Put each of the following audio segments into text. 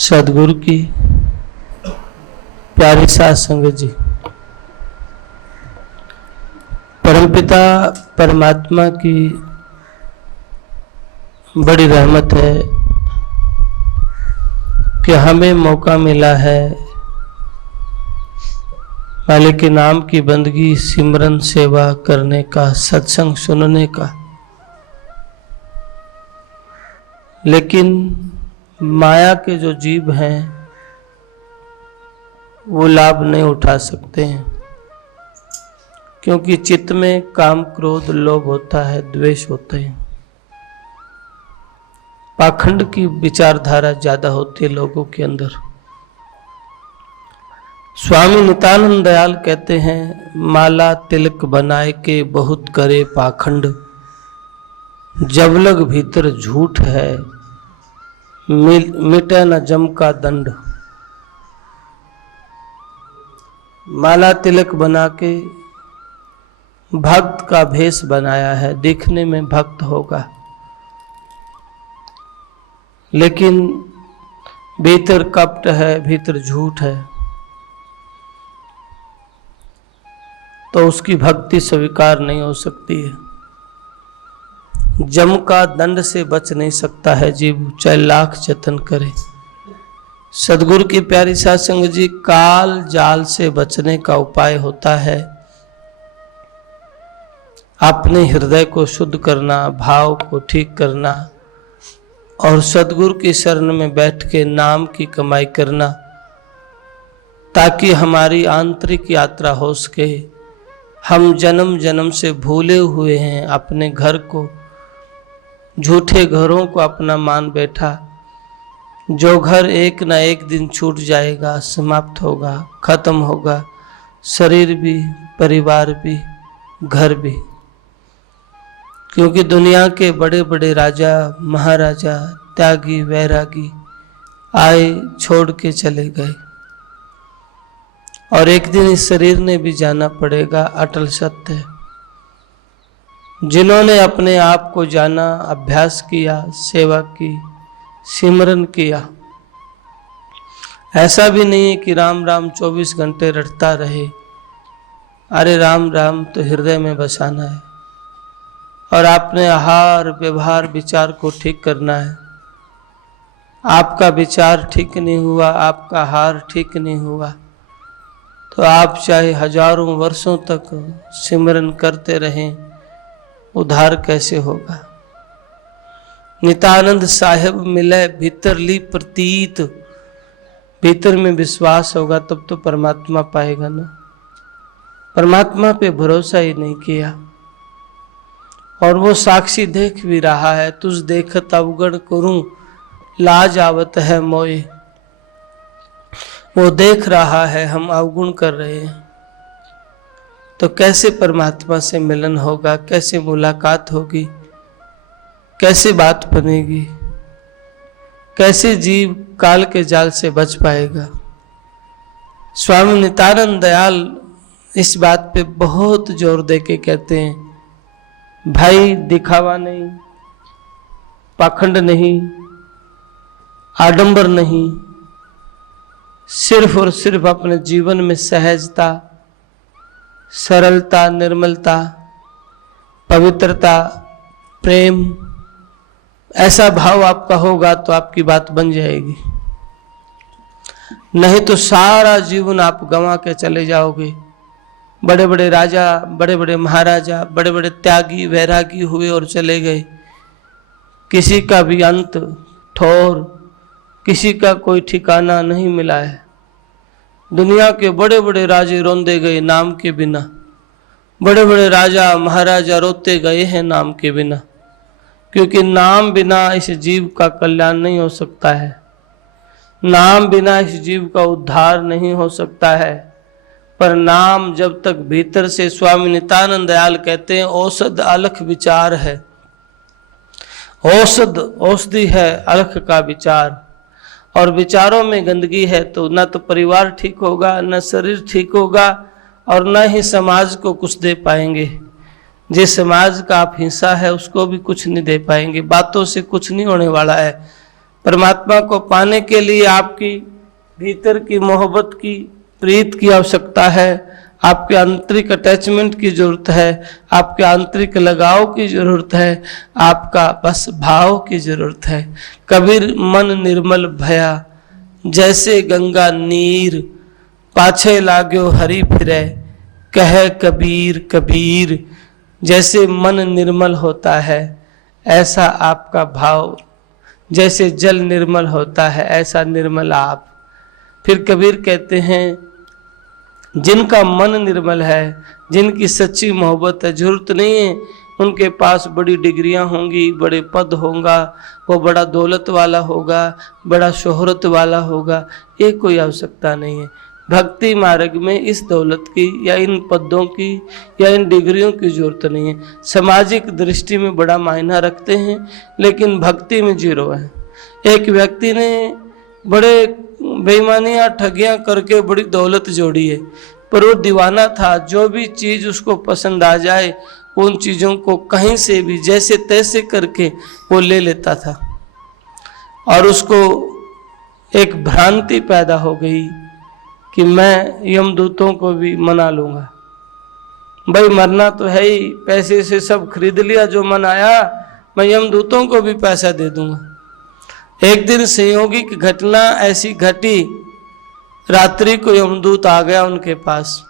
सदगुरु की प्यारी साध संगत जी, परमपिता परमात्मा की बड़ी रहमत है कि हमें मौका मिला है मालिक के नाम की बंदगी, सिमरन, सेवा करने का, सत्संग सुनने का। लेकिन माया के जो जीव हैं वो लाभ नहीं उठा सकते हैं, क्योंकि चित्त में काम, क्रोध, लोभ होता है, द्वेष होते हैं। पाखंड की विचारधारा ज्यादा होती है लोगों के अंदर। स्वामी नित्यानंद दयाल कहते हैं, माला तिलक बनाए के बहुत करे पाखंड, जब लग भीतर झूठ है मिटे न जम का दंड। माला तिलक बना के भक्त का भेष बनाया है, दिखने में भक्त होगा, लेकिन भीतर कपट है, भीतर झूठ है, तो उसकी भक्ति स्वीकार नहीं हो सकती है। जम का दंड से बच नहीं सकता है जीव, चाहे लाख जतन करे। सदगुरु की प्यारी साध संगत जी, काल जाल से बचने का उपाय होता है अपने हृदय को शुद्ध करना, भाव को ठीक करना और सदगुरु की शरण में बैठ के नाम की कमाई करना, ताकि हमारी आंतरिक यात्रा हो सके। हम जन्म जन्म से भूले हुए हैं अपने घर को, झूठे घरों को अपना मान बैठा। जो घर एक ना एक दिन छूट जाएगा, समाप्त होगा, खत्म होगा, शरीर भी, परिवार भी, घर भी। क्योंकि दुनिया के बड़े बड़े राजा महाराजा, त्यागी वैरागी आए, छोड़ के चले गए, और एक दिन इस शरीर ने भी जाना पड़ेगा, अटल सत्य है। जिन्होंने अपने आप को जाना, अभ्यास किया, सेवा की, सिमरन किया, ऐसा भी नहीं है कि राम राम 24 घंटे रटता रहे। अरे राम राम तो हृदय में बसाना है, और आपने आहार व्यवहार विचार को ठीक करना है। आपका विचार ठीक नहीं हुआ, आपका आहार ठीक नहीं हुआ, तो आप चाहे हजारों वर्षों तक सिमरन करते रहें, उद्धार कैसे होगा। नित्यानंद साहिब मिले भीतरली प्रतीत, भीतर में विश्वास होगा तब तो परमात्मा पाएगा ना। परमात्मा पे भरोसा ही नहीं किया, और वो साक्षी देख भी रहा है। तुझ देखत अवगण करूं, लाज आवत है मोए। वो देख रहा है हम अवगुण कर रहे हैं, तो कैसे परमात्मा से मिलन होगा, कैसे मुलाकात होगी, कैसे बात बनेगी, कैसे जीव काल के जाल से बच पाएगा। स्वामी नित्यानंद दयाल इस बात पे बहुत जोर दे के कहते हैं, भाई दिखावा नहीं, पाखंड नहीं, आडंबर नहीं, सिर्फ और सिर्फ अपने जीवन में सहजता, सरलता, निर्मलता, पवित्रता, प्रेम, ऐसा भाव आपका होगा तो आपकी बात बन जाएगी। नहीं तो सारा जीवन आप गंवा के चले जाओगे। बड़े बड़े राजा, बड़े बड़े महाराजा, बड़े बड़े त्यागी वैरागी हुए और चले गए, किसी का भी अंत ठोर, किसी का कोई ठिकाना नहीं मिला है। दुनिया के बड़े बड़े राजे रोंदे गए नाम के बिना, बड़े बड़े राजा महाराजा रोते गए हैं नाम के बिना, क्योंकि नाम बिना इस जीव का कल्याण नहीं हो सकता है, नाम बिना इस जीव का उद्धार नहीं हो सकता है। पर नाम जब तक भीतर से, स्वामी नित्यानंद दयाल कहते हैं, औषध अलख विचार है। औषधि है अलख का विचार, और विचारों में गंदगी है तो न तो परिवार ठीक होगा, न शरीर ठीक होगा, और न ही समाज को कुछ दे पाएंगे। जिस समाज का आप हिस्सा है उसको भी कुछ नहीं दे पाएंगे। बातों से कुछ नहीं होने वाला है। परमात्मा को पाने के लिए आपकी भीतर की मोहब्बत की, प्रीत की आवश्यकता है, आपके आंतरिक अटैचमेंट की जरूरत है, आपके आंतरिक लगाव की जरूरत है, आपका बस भाव की जरूरत है। कबीर मन निर्मल भया, जैसे गंगा नीर, पाछे लाग्यो हरि फिरै, कह कबीर कबीर। जैसे मन निर्मल होता है ऐसा आपका भाव, जैसे जल निर्मल होता है ऐसा निर्मल आप। फिर कबीर कहते हैं जिनका मन निर्मल है, जिनकी सच्ची मोहब्बत है, जरूरत नहीं है उनके पास बड़ी डिग्रियां होंगी, बड़े पद होगा, वो बड़ा दौलत वाला होगा, बड़ा शोहरत वाला होगा, ये कोई आवश्यकता नहीं है। भक्ति मार्ग में इस दौलत की या इन पदों की या इन डिग्रियों की जरूरत नहीं है। सामाजिक दृष्टि में बड़ा मायना रखते हैं लेकिन भक्ति में जीरो है। एक व्यक्ति ने बड़े बेईमानियां ठगियां करके बड़ी दौलत जोड़ी है, पर वो दीवाना था, जो भी चीज उसको पसंद आ जाए उन चीजों को कहीं से भी जैसे तैसे करके वो ले लेता था, और उसको एक भ्रांति पैदा हो गई कि मैं यमदूतों को भी मना लूंगा। भाई मरना तो है ही, पैसे से सब खरीद लिया जो मन आया, मैं यमदूतों को भी पैसा दे दूंगा। एक दिन संयोगिक घटना ऐसी घटी, रात्रि को यमदूत आ गया उनके पास।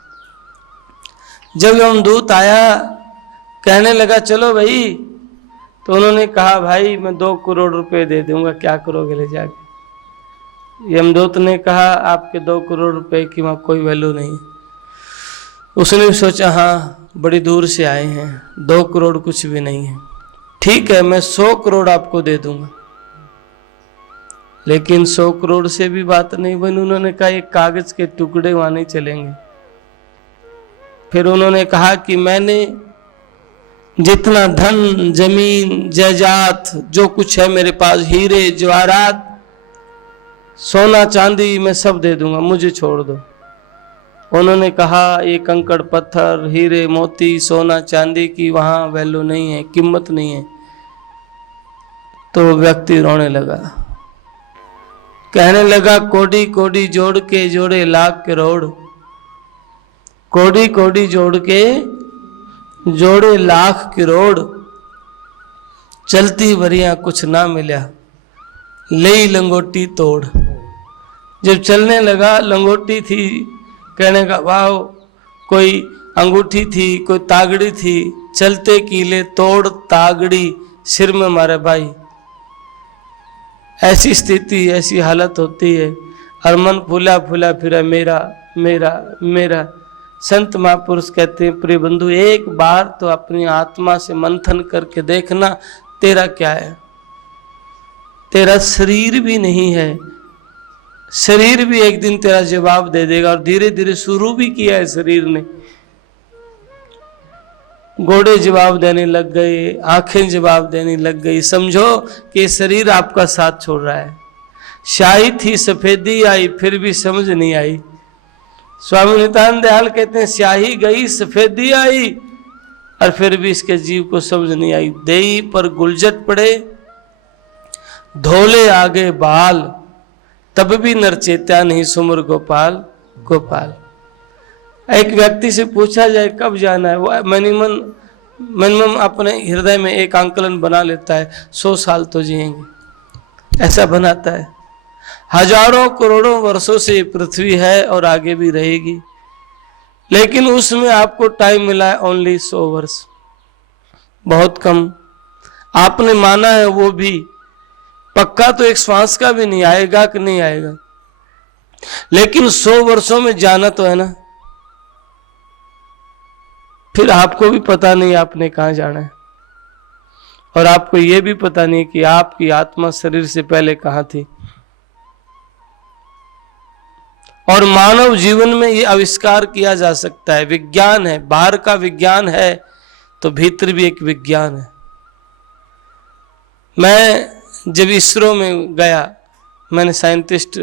जब यमदूत आया कहने लगा चलो भाई, तो उन्होंने कहा भाई मैं 2 करोड़ रुपए दे दूंगा, क्या करोगे ले जाके। यमदूत ने कहा आपके 2 करोड़ रुपए की वहां कोई वैल्यू नहीं। उसने भी सोचा हाँ बड़ी दूर से आए हैं, 2 करोड़ कुछ भी नहीं है, ठीक है मैं 100 करोड़ आपको दे दूंगा। लेकिन 100 करोड़ से भी बात नहीं बनी। उन्होंने कहा एक कागज के टुकड़े वहां नहीं चलेंगे। फिर उन्होंने कहा कि मैंने जितना धन, जमीन, जायदाद जो कुछ है मेरे पास, हीरे जवाहरात, सोना चांदी, मैं सब दे दूंगा, मुझे छोड़ दो। उन्होंने कहा ये कंकड़ पत्थर, हीरे मोती, सोना चांदी की वहां वैल्यू नहीं है, कीमत नहीं है। तो व्यक्ति रोने लगा, कहने लगा कोड़ी कोड़ी जोड़ के जोड़े लाख करोड़, कोड़ी कोड़ी जोड़ के जोड़े लाख करोड़, चलती वरियां कुछ ना मिला, ले लंगोटी तोड़। जब चलने लगा लंगोटी थी, कहने का वाह, कोई अंगूठी थी, कोई तागड़ी थी, चलते कीले तोड़ तागड़ी सिर में मारे भाई। ऐसी स्थिति, ऐसी हालत होती है और मन फूला फूला फिरा मेरा मेरा मेरा। संत महापुरुष कहते हैं प्रिय बंधु, एक बार तो अपनी आत्मा से मंथन करके देखना तेरा क्या है। तेरा शरीर भी नहीं है, शरीर भी एक दिन तेरा जवाब दे देगा। और धीरे धीरे शुरू भी किया है शरीर ने, घोड़े जवाब देने लग गए, आंखें जवाब देने लग गई। समझो कि शरीर आपका साथ छोड़ रहा है। शाही थी सफेदी आई फिर भी समझ नहीं आई। स्वामी नित्यानंद दयाल कहते हैं स्याही गई सफेदी आई और फिर भी इसके जीव को समझ नहीं आई। देई पर गुलजट पड़े धोले आगे बाल, तब भी नरचेत्या नहीं सुमर गोपाल गोपाल। एक व्यक्ति से पूछा जाए कब जाना है, वो मिनिमम अपने हृदय में एक आंकलन बना लेता है 100 साल तो जिएंगे, ऐसा बनाता है। हजारों करोड़ों वर्षों से पृथ्वी है और आगे भी रहेगी, लेकिन उसमें आपको टाइम मिला है ओनली 100 वर्ष, बहुत कम। आपने माना है वो भी पक्का तो एक श्वास का भी नहीं आएगा कि नहीं आएगा, लेकिन 100 वर्षों में जाना तो है ना। फिर आपको भी पता नहीं आपने कहां जाना है, और आपको यह भी पता नहीं कि आपकी आत्मा शरीर से पहले कहां थी। और मानव जीवन में यह आविष्कार किया जा सकता है, विज्ञान है, बाहर का विज्ञान है तो भीतर भी एक विज्ञान है। मैं जब इसरो में गया, मैंने साइंटिस्ट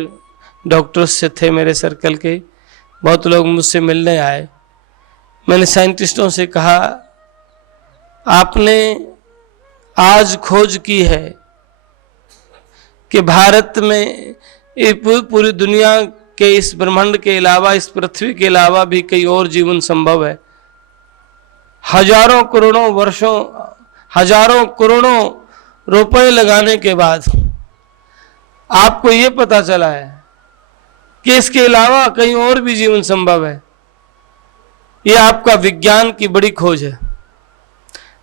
डॉक्टर्स से थे मेरे सर्कल के, बहुत लोग मुझसे मिलने आए। मैंने साइंटिस्टों से कहा आपने आज खोज की है कि भारत में पूरी दुनिया के इस ब्रह्मांड के अलावा, इस पृथ्वी के अलावा भी कई और जीवन संभव है। हजारों करोड़ों वर्षों, हजारों करोड़ों रुपए लगाने के बाद आपको ये पता चला है कि इसके अलावा कहीं और भी जीवन संभव है। ये आपका विज्ञान की बड़ी खोज है।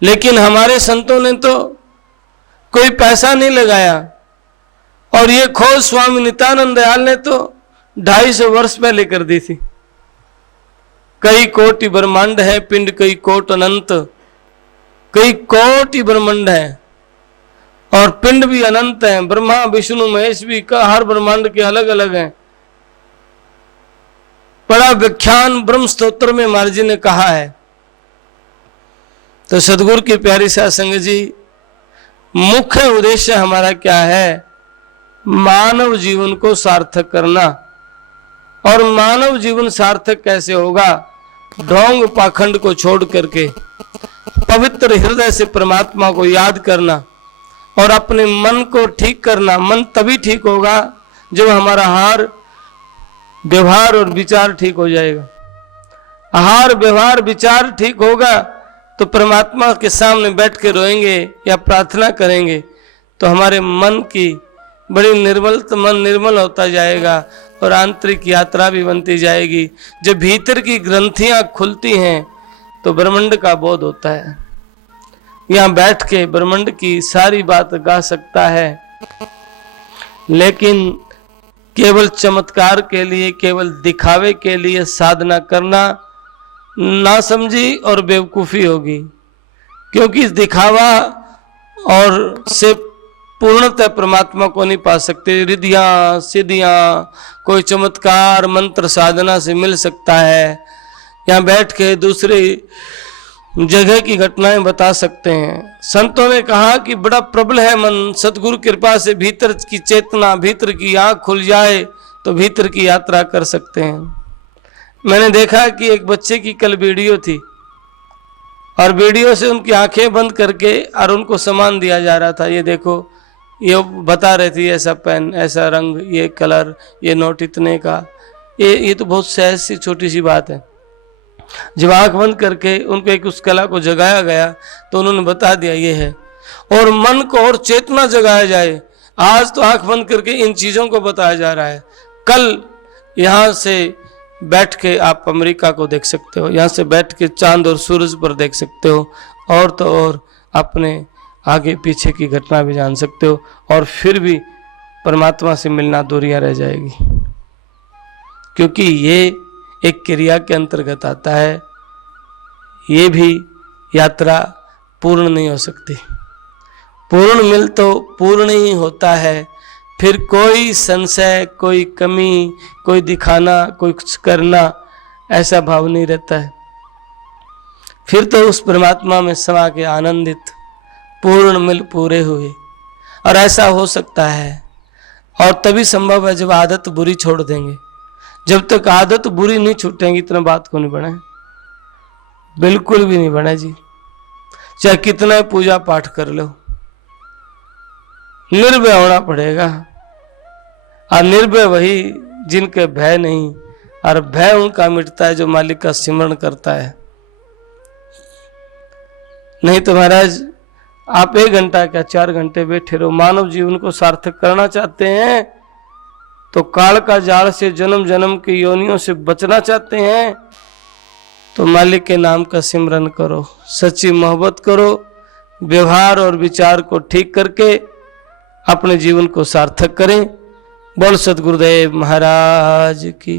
लेकिन हमारे संतों ने तो कोई पैसा नहीं लगाया, और ये खोज स्वामी नित्यानंद दयाल ने तो 250 वर्ष पहले कर दी थी। कई कोटि ब्रह्मांड है पिंड, कई कोट अनंत, कई कोटि ब्रह्मांड है और पिंड भी अनंत है। ब्रह्मा विष्णु महेश भी का हर ब्रह्मांड के अलग अलग हैं। बड़ा व्याख्यान ब्रह्म स्तोत्र में महाराज जी ने कहा है। तो सदगुरु की प्यारी साध संगत जी, मुख्य उद्देश्य हमारा क्या है? मानव जीवन को सार्थक करना। और मानव जीवन सार्थक कैसे होगा? ढोंग पाखंड को छोड़ करके पवित्र हृदय से परमात्मा को याद करना और अपने मन को ठीक करना। मन तभी ठीक होगा जब हमारा आहार, व्यवहार और विचार ठीक हो जाएगा। आहार, व्यवहार, विचार ठीक होगा तो परमात्मा के सामने बैठ के रोएंगे या प्रार्थना करेंगे तो हमारे मन की बड़ी मन निर्मल होता जाएगा और आंतरिक यात्रा भी बनती जाएगी। जब भीतर की ग्रंथियां खुलती हैं तो ब्रह्मांड का बोध होता है। यहाँ बैठ के ब्रह्मांड की सारी बात गा सकता है, लेकिन केवल चमत्कार के लिए, केवल दिखावे के लिए साधना करना ना समझी और बेवकूफ़ी होगी। क्योंकि इस दिखावा और से पूर्णतः परमात्मा को नहीं पा सकते। रिद्धियाँ सिद्धियाँ, कोई चमत्कार मंत्र साधना से मिल सकता है। यहाँ बैठ के दूसरे जगह की घटनाएं बता सकते हैं। संतों ने कहा कि बड़ा प्रबल है मन, सतगुरु कृपा से भीतर की चेतना, भीतर की आँख खुल जाए तो भीतर की यात्रा कर सकते हैं। मैंने देखा कि एक बच्चे की कल वीडियो थी और वीडियो से उनकी आंखें बंद करके और उनको सामान दिया जा रहा था। ये देखो, ये बता रही थी ऐसा पेन, ऐसा रंग, ये कलर, ये नोट इतने का। ये तो बहुत सहज सी छोटी सी बात है। जब आंख बंद करके उनको एक उस कला को जगाया गया तो उन्होंने बता दिया ये है। और मन को और चेतना जगाया जाए। आज तो आंख बंद करके इन चीज़ों को बताया जा रहा है। कल यहाँ से बैठ के आप अमेरिका को देख सकते हो, यहाँ से बैठ के चांद और सूरज पर देख सकते हो, और तो और अपने आगे पीछे की घटना भी जान सकते हो। और फिर भी परमात्मा से मिलना दूरियां रह जाएगी, क्योंकि ये एक क्रिया के अंतर्गत आता है। ये भी यात्रा पूर्ण नहीं हो सकती। पूर्ण मिल तो पूर्ण ही होता है। फिर कोई संशय, कोई कमी, कोई दिखाना, कोई कुछ करना, ऐसा भाव नहीं रहता है। फिर तो उस परमात्मा में समा के आनंदित पूर्ण मिल पूरे हुए। और ऐसा हो सकता है और तभी संभव है जब आदत बुरी छोड़ देंगे। जब तक आदत बुरी नहीं छूटेंगी इतना बात को नहीं बढ़े, बिल्कुल भी नहीं बढ़े जी। चाहे कितना पूजा पाठ कर लो, निर्भय होना पड़ेगा। और निर्भय वही जिनके भय नहीं, और भय उनका मिटता है जो मालिक का सिमरण करता है। नहीं तो महाराज आप 1 घंटा क्या 4 घंटे बैठे रहो। मानव जीवन को सार्थक करना चाहते हैं तो काल का जाल से, जन्म जन्म की योनियों से बचना चाहते हैं तो मालिक के नाम का सिमरन करो, सच्ची मोहब्बत करो, व्यवहार और विचार को ठीक करके अपने जीवन को सार्थक करें। बोल सद्गुरुदेव महाराज की।